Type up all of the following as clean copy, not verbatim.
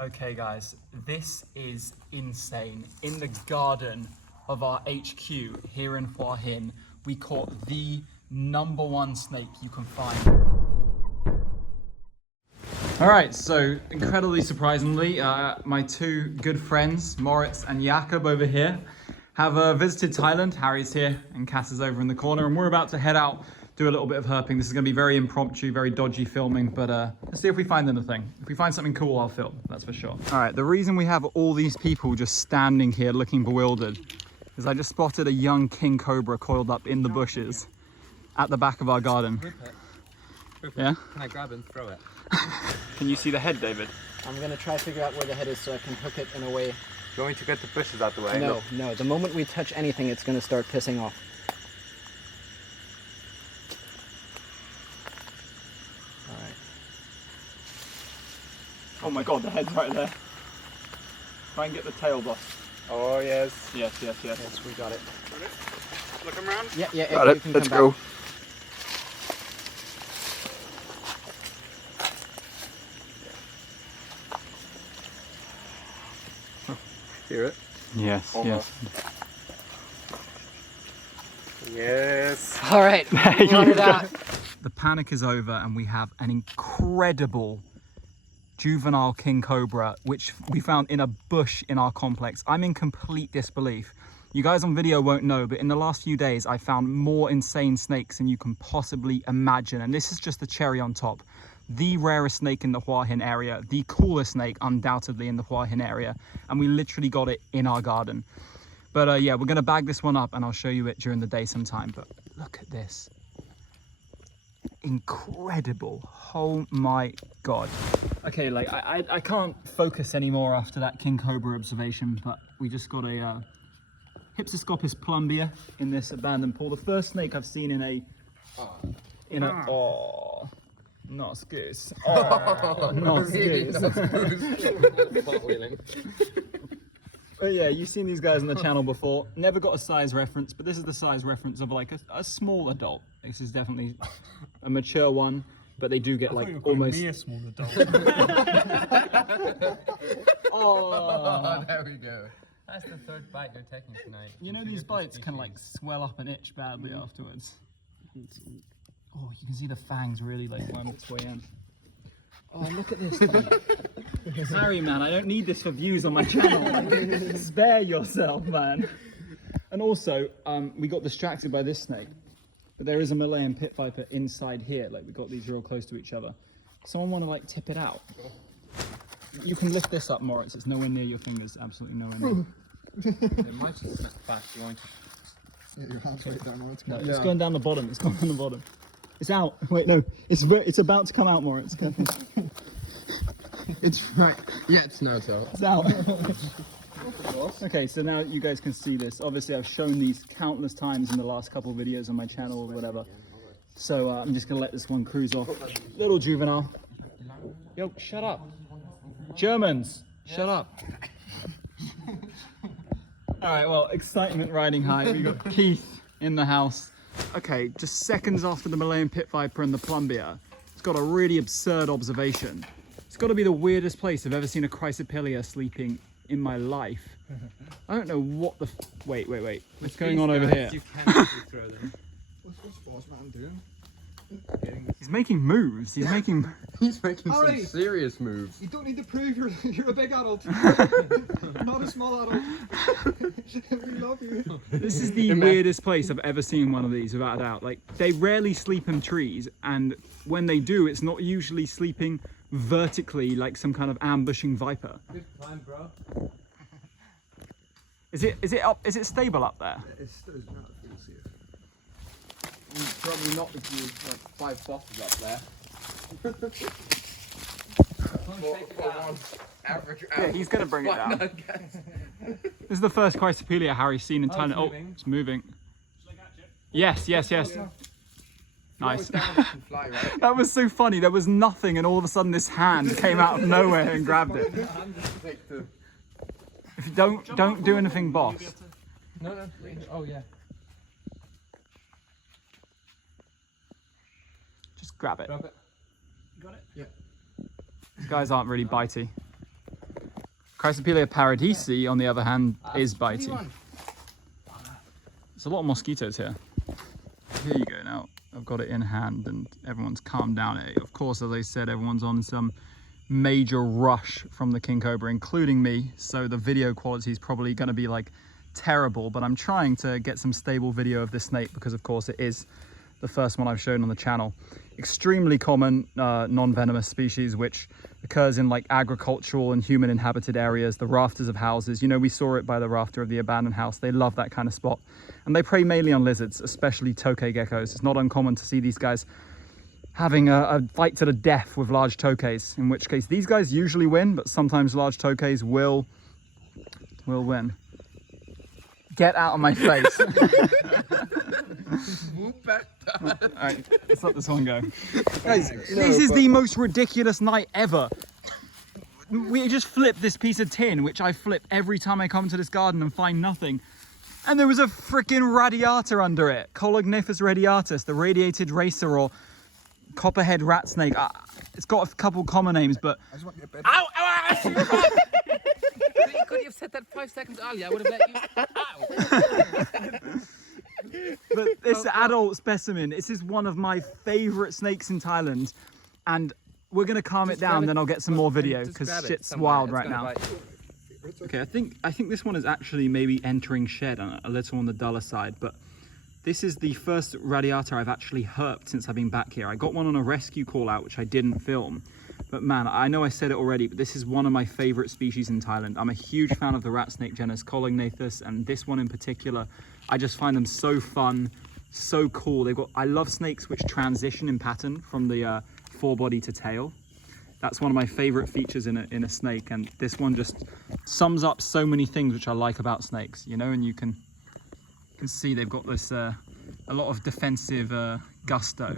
Okay guys, this is insane. In the garden of our HQ here in Hua Hin, we caught the #1 snake you can find. All right, so incredibly surprisingly, my two good friends, Moritz and Jakob over here, have visited Thailand. Harry's here and Cass is over in the corner, and we're about to head out, do a little bit of herping. This is gonna be very impromptu, very dodgy filming, but let's see if we find anything. If we find something cool, I'll film, that's for sure. All right, the reason we have all these people just standing here looking bewildered is I just spotted a young king cobra coiled up in the bushes at the back of our garden. Rupert, yeah? Can I grab and throw it? Can you see the head, David? I'm gonna try to figure out where the head is so I can hook it in a way. Going to get the bushes out the way? No, no. The moment we touch anything, it's gonna start pissing off. All right. Oh my god, the head's right there. Try and get the tails off. Oh yes. Yes, yes, yes. Yes, we got it. Look him around. Yeah, yeah. Got it. Let's go. Hear it? Yes, Almost. Yes. All right. Got it out. The panic is over and we have an incredible juvenile king cobra, which we found in a bush in our complex. I'm in complete disbelief. You guys on video won't know, but in the last few days, I found more insane snakes than you can possibly imagine. And this is just the cherry on top. The rarest snake in the Hua Hin area, the coolest snake undoubtedly in the Hua Hin area, and we literally got it in our garden. But yeah, we're gonna bag this one up and I'll show you it during the day sometime. But look at this. Incredible. Oh my god. Okay, like I can't focus anymore after that king cobra observation, but we just got a Hypsiscopus plumbea in this abandoned pool. The first snake I've seen in a not goose. Oh, not goose. But yeah, you've seen these guys on the channel before. Never got a size reference, but this is the size reference of like a small adult. This is definitely a mature one, but they do get like almost. Me a small adult. Oh, there we go. That's the third bite you're taking tonight. you know these bites can like swell up and itch badly afterwards. Oh, you can see the fangs really like worm its way in. Oh, look at this thing. Sorry, man, I don't need this for views on my channel. Spare yourself, man. And also, we got distracted by this snake, but there is a Malayan pit viper inside here. Like, we got these real close to each other. Someone want to like tip it out? You can lift this up, Moritz. It's nowhere near your fingers. Absolutely nowhere near. It might just slip back. You want to... Yeah, your hand's right there, no, it's No, it's going down the bottom. It's going down the bottom. It's out. Wait, no. It's about to come out, Moritz. It's right. Yeah, it's no so. It's out. Okay, so now you guys can see this. Obviously, I've shown these countless times in the last couple of videos on my channel or whatever. So I'm just gonna let this one cruise off. Little juvenile. Yo, shut up. Germans, shut up. All right, well, excitement riding high. We got Keith in the house. Okay, just seconds after the Malayan pit viper and the plumbea, it's got a really absurd observation. It's got to be the weirdest place I've ever seen a Chrysopelia sleeping in my life. I don't know what the... Wait. What's going on over here? You can actually throw them. What's boss man doing? He's making moves. He's making some serious moves. You don't need to prove you're a big adult. Not a small adult. We love you. This is the weirdest place I've ever seen one of these, without a doubt. Like, they rarely sleep in trees, and when they do, it's not usually sleeping vertically like some kind of ambushing viper. Good climb, bro. Is it stable up there? It's not feel safe. Probably not if you like 5 bosses up there. Average. Yeah, he's gonna bring it down. This is the first Chrysopelia Harry's seen in Thailand. Oh, it's moving. Yes. Nice. That was so funny. There was nothing, and all of a sudden this hand came out of nowhere and grabbed it. If you don't do anything, boss. No. Oh yeah. Just grab it. Grab it. You got it? Yeah. These guys aren't really bitey. Chrysophilia paradisi, on the other hand, is biting. There's a lot of mosquitoes here. Here you go now. I've got it in hand and everyone's calmed down. Of course, as I said, everyone's on some major rush from the king cobra, including me. So the video quality is probably going to be like terrible, but I'm trying to get some stable video of this snake because of course it is the first one I've shown on the channel. Extremely common non-venomous species which occurs in like agricultural and human inhabited areas, the rafters of houses. You know, we saw it by the rafter of the abandoned house. They love that kind of spot. And they prey mainly on lizards, especially tokay geckos. It's not uncommon to see these guys having a fight to the death with large tokays, in which case these guys usually win, but sometimes large tokays will win. Get out of my face. Alright, let's let this one go. Guys, this is the most ridiculous night ever. We just flipped this piece of tin, which I flip every time I come to this garden and find nothing. And there was a freaking radiator under it. Colognithus radiatus, the radiated racer or copperhead rat snake. It's got a couple common names, but... Ow! Ow! You could have said that 5 seconds earlier. I would have let you. Ow! But this adult specimen, this is one of my favorite snakes in Thailand. And we're going to calm it down, then I'll get some more video because shit's wild right now. Okay, I think this one is actually maybe entering shed, a little on the duller side, but this is the first radiator I've actually herped since I've been back here. I got one on a rescue call out, which I didn't film. But man, I know I said it already, but this is one of my favorite species in Thailand. I'm a huge fan of the rat snake genus Colognithus, and this one in particular, I just find them so fun, so cool. I love snakes which transition in pattern from the forebody to tail. That's one of my favorite features in a snake, and this one just sums up so many things which I like about snakes, you know, and you can see they've got this a lot of defensive gusto.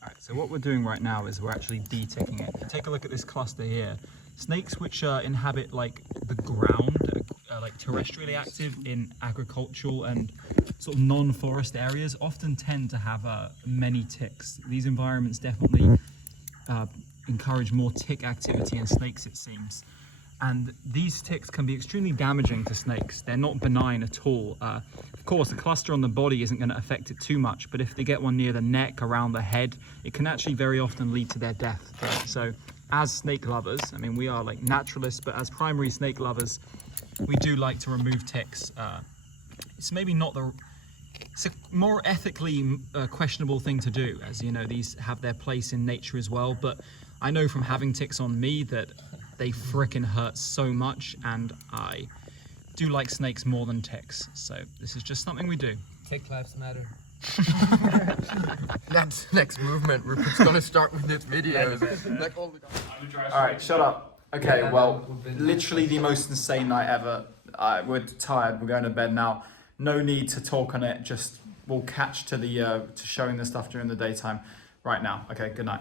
Alright, so what we're doing right now is we're actually de-ticking it. Take a look at this cluster here. Snakes which inhabit like the ground, like terrestrially active in agricultural and sort of non-forest areas, often tend to have many ticks. These environments definitely encourage more tick activity in snakes, it seems. And these ticks can be extremely damaging to snakes. They're not benign at all. Of course, the cluster on the body isn't going to affect it too much, but if they get one near the neck, around the head, it can actually very often lead to their death. So as snake lovers, I mean, we are like naturalists, but as primary snake lovers, we do like to remove ticks. It's maybe not it's a more ethically questionable thing to do, as you know, these have their place in nature as well, but I know from having ticks on me that they frickin' hurt so much, and I do like snakes more than ticks, so this is just something we do. Tick lives matter. That's next movement. Rupert's gonna start with his videos. Like all the Alright, shut up. Okay, well, literally the most insane night ever. We're tired, we're going to bed now. No need to talk on it, just we'll catch to to showing the stuff during the daytime right now. Okay, good night.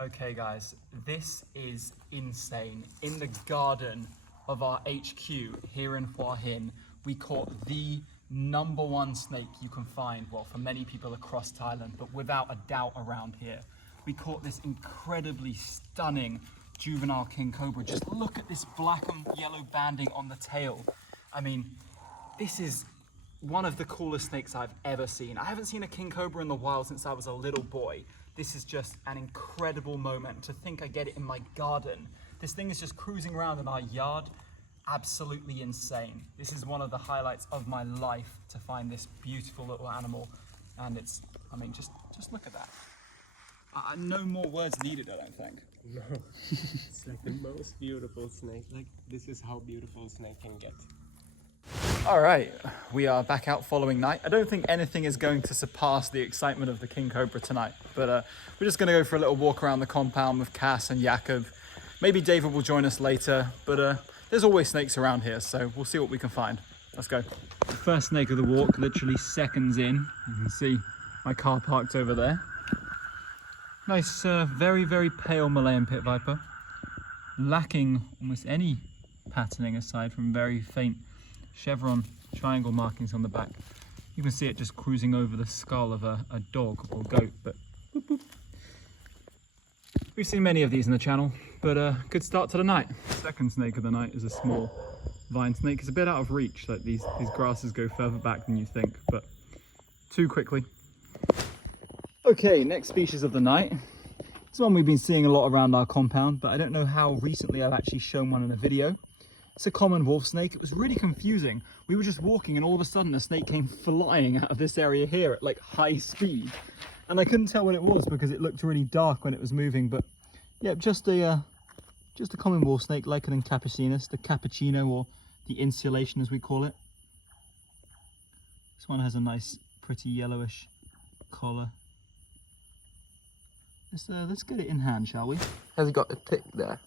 Okay guys, this is insane. In the garden of our HQ here in Hua Hin, we caught the #1 snake you can find, well, for many people across Thailand, but without a doubt around here. We caught this incredibly stunning juvenile king cobra. Just look at this black and yellow banding on the tail. I mean, this is one of the coolest snakes I've ever seen. I haven't seen a king cobra in the wild since I was a little boy. This is just an incredible moment. To think I get it in my garden. This thing is just cruising around in our yard. Absolutely insane. This is one of the highlights of my life, to find this beautiful little animal. And it's, I mean, just look at that. No more words needed, I don't think. No, it's like the most beautiful snake. Like, this is how beautiful a snake can get. All right, we are back out following night. I don't think anything is going to surpass the excitement of the king cobra tonight, but we're just going to go for a little walk around the compound with Cass and Jakob. Maybe David will join us later, but there's always snakes around here, so we'll see what we can find. Let's go. The first snake of the walk, literally seconds in. You can see my car parked over there. Nice, very, very pale Malayan pit viper, lacking almost any patterning aside from very faint chevron triangle markings on the back. You can see it just cruising over the skull of a dog or goat, but boop, boop. We've seen many of these in the channel. But good start to the night. Second snake of the night is a small vine snake. It's a bit out of reach, like these grasses go further back than you think, but too quickly. Okay, next species of the night. It's one we've been seeing a lot around our compound, but I don't know how recently I've actually shown one in a video. It's a common wolf snake. It was really confusing. We were just walking and all of a sudden a snake came flying out of this area here at like high speed. And I couldn't tell what it was because it looked really dark when it was moving, but yeah, just a common wolf snake, Lycaon capucinus, the cappuccino, or the insulation as we call it. This one has a nice, pretty yellowish collar. Let's get it in hand, shall we? Has he got a tick there?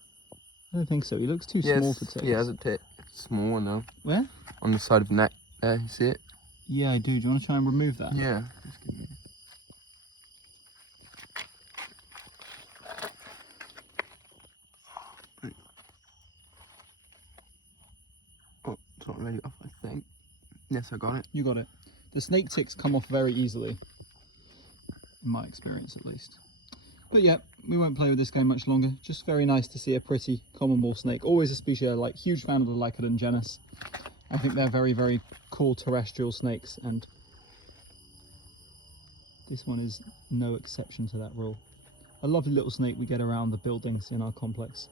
I don't think so. He looks too small for ticks. He has a tick. It's a small one though. Where? On the side of the neck there, you see it? Yeah, I do. Do you want to try and remove that? Yeah. Just give me... Oh, it's not really off, I think. Yes, I got it. You got it. The snake ticks come off very easily, in my experience at least. But yeah, we won't play with this game much longer. Just very nice to see a pretty common wolf snake. Always a species I like. Huge fan of the Lycaon genus. I think they're very, very cool terrestrial snakes, and this one is no exception to that rule. A lovely little snake we get around the buildings in our complex.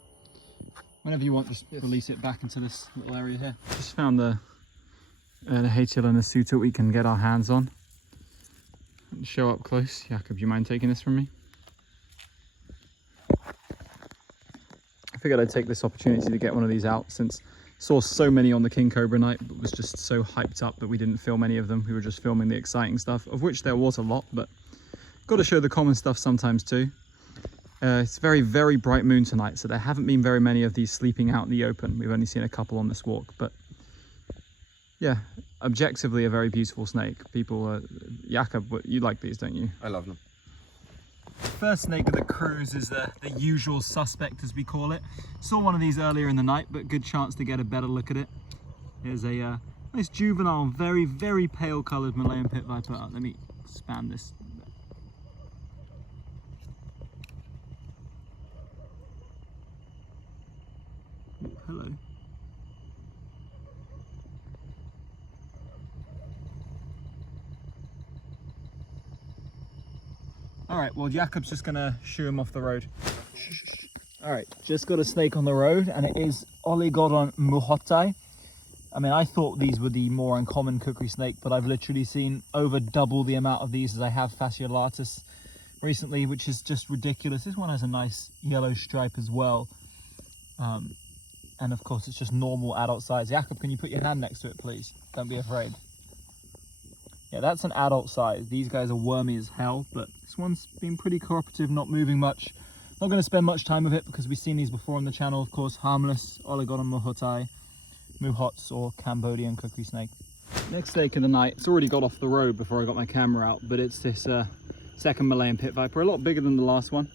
Whenever you want, just release it back into this little area here. Just found the Hatil and the suitor we can get our hands on. Show up close. Jakob, do you mind taking this from me? I figured I'd take this opportunity to get one of these out since I saw so many on the King Cobra night, but was just so hyped up that we didn't film any of them. We were just filming the exciting stuff, of which there was a lot, but got to show the common stuff sometimes too. It's very, very bright moon tonight, so there haven't been very many of these sleeping out in the open. We've only seen a couple on this walk, but yeah, objectively a very beautiful snake. People, Jakob, you like these, don't you? I love them. First snake of the cruise is the usual suspect, as we call it. Saw one of these earlier in the night, but good chance to get a better look at it. There's a nice juvenile, very, very pale coloured Malayan pit viper. Let me expand this. Oh, hello. All right, well, Jakob's just gonna shoo him off the road. All right, just got a snake on the road, and it is Oligodon muhotai. I mean, I thought these were the more uncommon kukri snake, but I've literally seen over double the amount of these as I have fasciolatus recently, which is just ridiculous. This one has a nice yellow stripe as well. And of course, it's just normal adult size. Jakob, can you put your hand next to it, please? Don't be afraid. Yeah, that's an adult size. These guys are wormy as hell, but this one's been pretty cooperative, not moving much. Not going to spend much time with it because we've seen these before on the channel, of course. Harmless, Oligodon muhotai, muhots, or Cambodian kukri snake. Next snake of the night. It's already got off the road before I got my camera out, but it's this second Malayan pit viper, a lot bigger than the last one.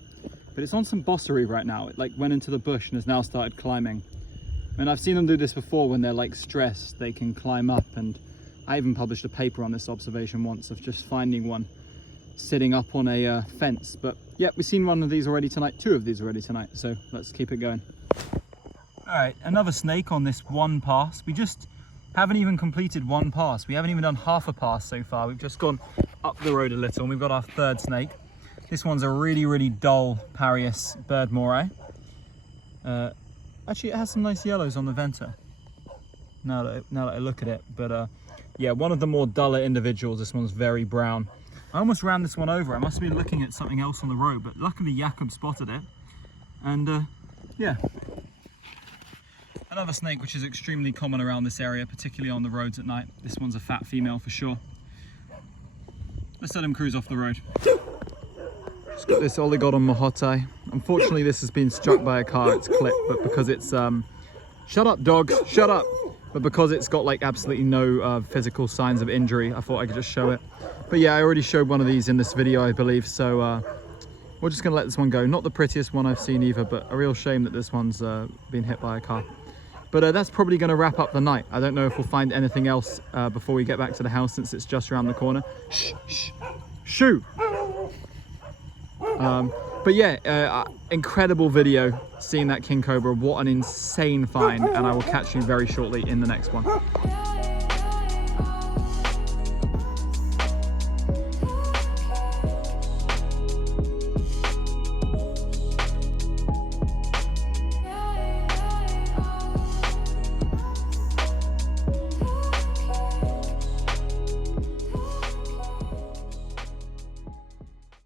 But it's on some bossery right now. It like went into the bush and has now started climbing. And I've seen them do this before when they're like stressed. They can climb up, and I even published a paper on this observation once of just finding one sitting up on a fence. But yeah, we've seen one of these already tonight, two of these already tonight, so let's keep it going. All right, another snake on this one pass. We just haven't even completed one pass. We haven't even done half a pass so far. We've just gone up the road a little, and we've got our third snake. This one's a really, really dull Parius bird moray. Actually, it has some nice yellows on the venter, now that I look at it. But yeah, one of the more duller individuals. This one's very brown. I almost ran this one over. I must have been looking at something else on the road, but luckily Jakob spotted it. And yeah, another snake which is extremely common around this area, particularly on the roads at night. This one's a fat female for sure. Let's let him cruise off the road. Just got this Oligodon muhotai. Unfortunately, this has been struck by a car. It's clipped, but because it's shut up, dogs, shut up. But because it's got like absolutely no physical signs of injury, I thought I could just show it. But yeah, I already showed one of these in this video, I believe. So we're just gonna let this one go. Not the prettiest one I've seen either, but a real shame that this one's been hit by a car. But that's probably gonna wrap up the night. I don't know if we'll find anything else before we get back to the house, since it's just around the corner. Shh, shh, shoo. But yeah, incredible video seeing that king cobra. What an insane find, and I will catch you very shortly in the next one.